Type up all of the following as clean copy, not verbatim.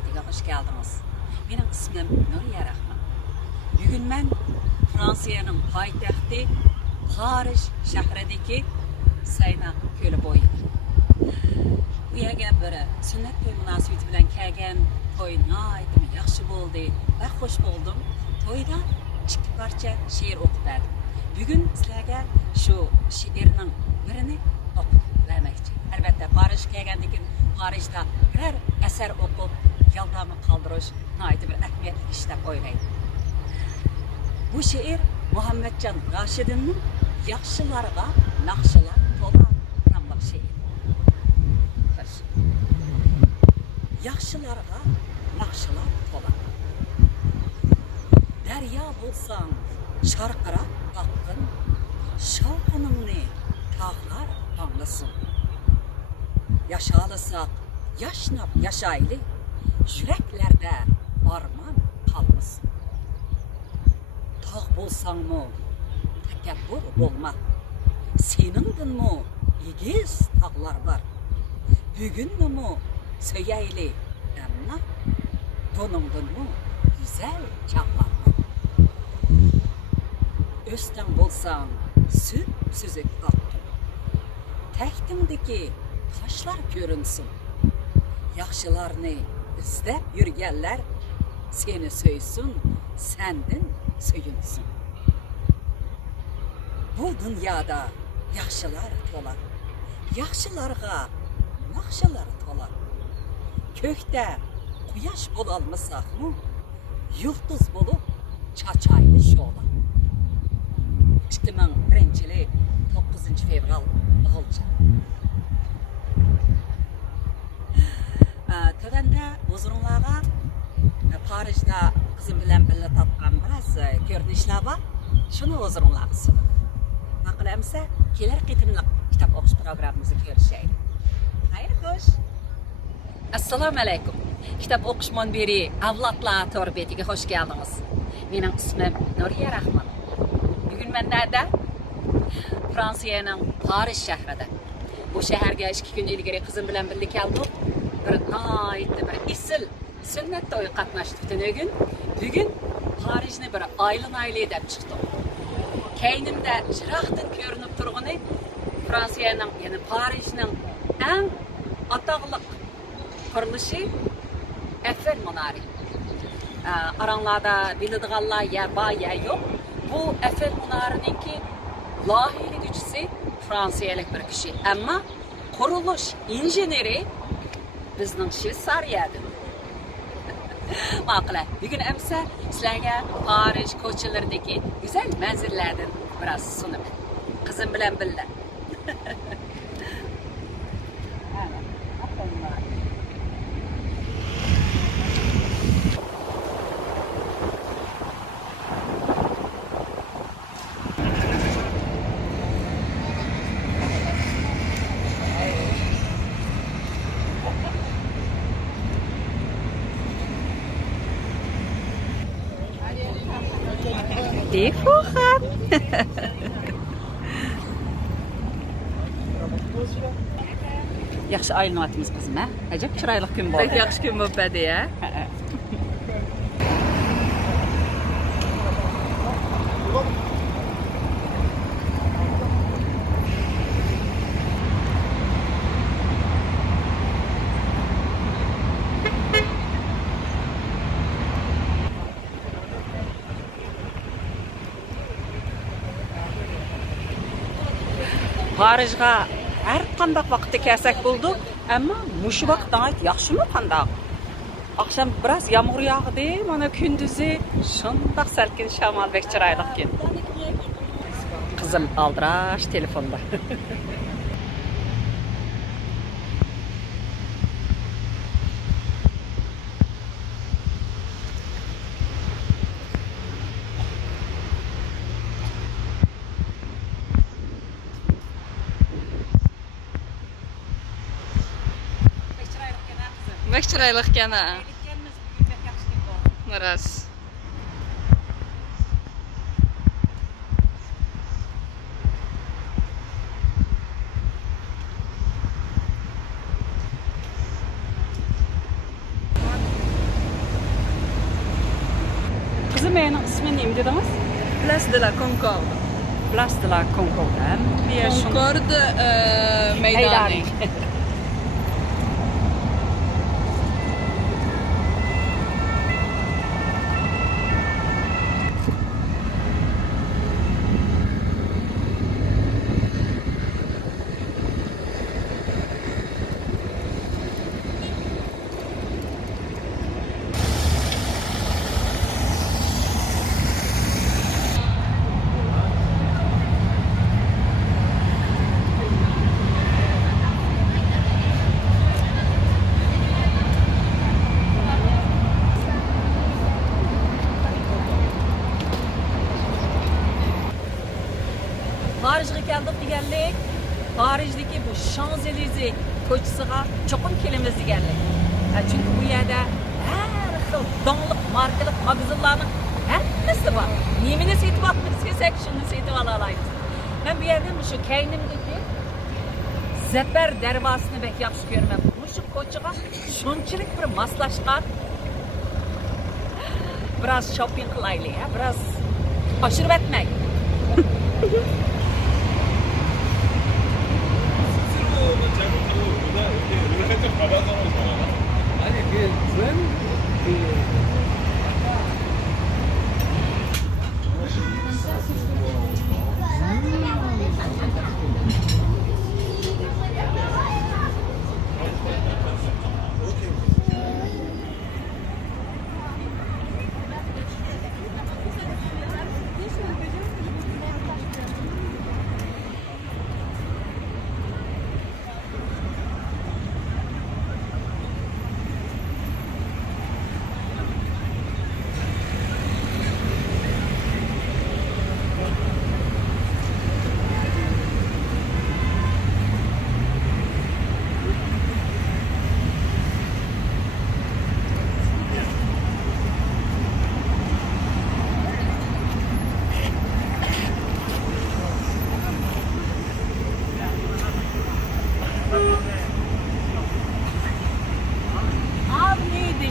betiga hoş geldiniz. Benim ismim Nuriye Rahman. Bugün ben Fransa'nın paytaxtı Paris şehrideki Seyna Kölü boyu. Bu yerga bir sünnet to'y munosabati bilan kelgan to'y nihoyatda yaxshi bo'ldi va xush bo'ldim. To'yda ikki parcha she'r o'qib berdim. Bugun sizlarga shu she'rning birini o'qib bermoqchi. Albatta Parijga kelgandan keyin Parijda biror asar o'qib yaldamı qaldirish nihoyatda bir ahamiyatli ish deb o'ylayman. Bu she'r Muhammadjon Rashidinning yaxshilarga naqshilar to'la nomli she'r. Yaxshilarga naqshilar to'la. Daryo bo'lsang, sharqirab oqqin, shovqiningni tog'lar anglasin. Yashalasak, yashnab yashayli, yuraklarda armon qolmasin. Tog' bo'lsangmi, takabbur bo'lma. Seningdinmi egiz tog'lar bor. Bugunmi söyayli, ama donumdunmu güzel çağlar var. Östen bolsan süt süzük aktın. Tektimdeki taşlar görünsün. Yaxşılarını izlep yürüyenler seni söysün, sendin söyünsün. Bu dünyada yaxşılar tolar. Yaxşılarga naqşılar tolar. Kökte quyosh bo'lolmasaqmi, yulduz bo'lib chachayli sho'la. 2001-yil 9 fevral tug'ilgan. Tövende o'zingizlarga Parijda qizim bilan birga topgan biroz ko'rinishlar bor. Shuni o'zingizlarga sunaman. Maqolamsa kelar qitimliq kitob o'qish programmamizni ko'rishaylik. Xayr, xo'sh. Assalomu alaykum. Kitap o'qish munbiri Avlodlar to'rbetiga hoş geldiniz. Benim ismim Nuriye Rahman. Bugün ben nerede? Fransa'nın Paris şehrida. Bu şehirge 2 gün ilgari kızım bilan birga keldim. Bir nihoyatda bir isil sünnet to'yi qatnashdi butun gün. Bugün Parisni bir ayli deb chiqdim. Keynimde jiroqdan ko'rinib turgani Fransa'nın, yani Parisning eng ataqliq qurilishi Eiffel Munari. Aranlarda biladiganlar ya var ya yok. Bu Eiffel Munari'ninki lahiyelikçisi Fransiyalik bir kişi. Ama kuruluş injeneri bizning Shveysariyadan. Maqula. Bugün emsa sizlarga Paris ko'chalaridagi güzel manzillardan biraz sunaman. Qizim bilan birga. Die Fuchern. Yaxşı aylanatımız kızım ha. Acaba çıraylık gün bo'ldi. Pek yaxshi kun bo'ldi ya. Parijga her qanday vaqtda kelsak bo'ldi, ammo mushu vaqt yaxshimi qanday? Akşam biraz yağmur yağdı, mana kunduzi shundoq salkin shamol bek chiroyli kun. Qizim aldirash telefonda. Bek chiroyli ekan ha. Rost. mening ismi nima dedingiz? Place de la Concorde. Place de la Concorde. Concorde meydani. Parijga keldik deganlik, Parijdagi bu Champs-Élysées ko'chasiga cho'qim kelamiz deganlik. Chunki bu yerda har xil donliq markali magazinlarning hammasi bor. Nimani setib olamiz desak, shuni setib ola olamiz. Men bu yerda shu kaynimdagi Zafar darvozasini bek yaxshi ko'raman. Shu ko'chaga shunchalik bir moslashgan. Biraz shopping qilaylik, biraz oshirib etmay.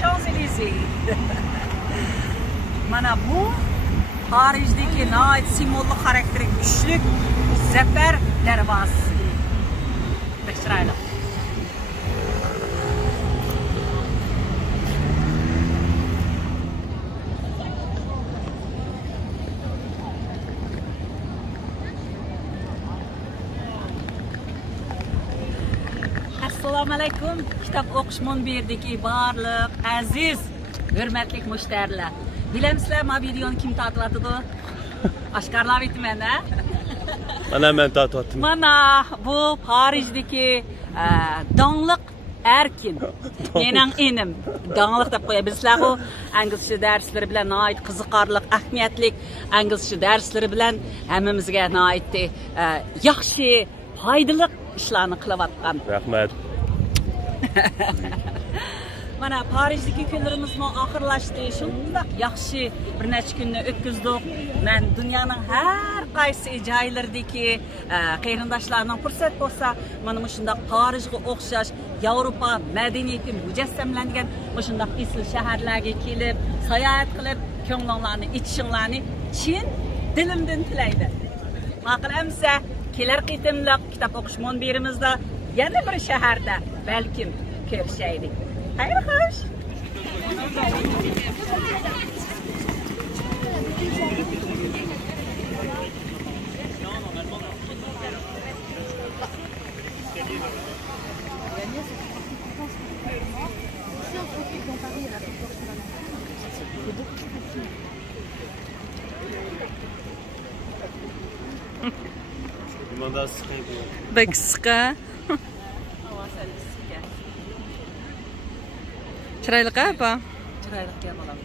Champs-Élysées. Mana bu Parijdagi nihoyat simvolli xarakteri kuchli Zafar darvozasi. Chiroyli. Assalomu alaykum. Kitob o'qish munbiridagi barliq aziz, hurmatli mushtarlar. Bilamsizlar, bu videoni kim tortyapti? Oshkorlab aytman, ha? Mana men tortyapman. Mana bu Parijdagi donliq Erkin. Mening enim. Donliq deb qo'yabizlar u. Inglizcha darslari bilan nihoyat qiziqarli, ahamiyatli inglizcha darslari bilan hammamizga nihoyat yaxshi, foydali ishlarni qilayotgan. Rahmat. Mana Parijdagi kunlarimiz oxirlashdi. Shunday yaxshi bir necha kunni o'tkazdik. Men dunyoning har qaysi joylaridagi qarindoshlarning fursat bo'lsa, mana shunday Parijga o'xshash Yevropa madaniyati mujassamlangan shunday asl shaharlarga kelib, sayohat qilib, ko'nglingizni ichishinglarni chin dilimdan tilaydi. Ma'qulamsa, kelar qitimliq kitob o'qish munbirimizda yana bir shaharda balkim ko'rishaylik. Hayır hoş. Bek sıkı. Chiroyli apa? Chiroyli balam.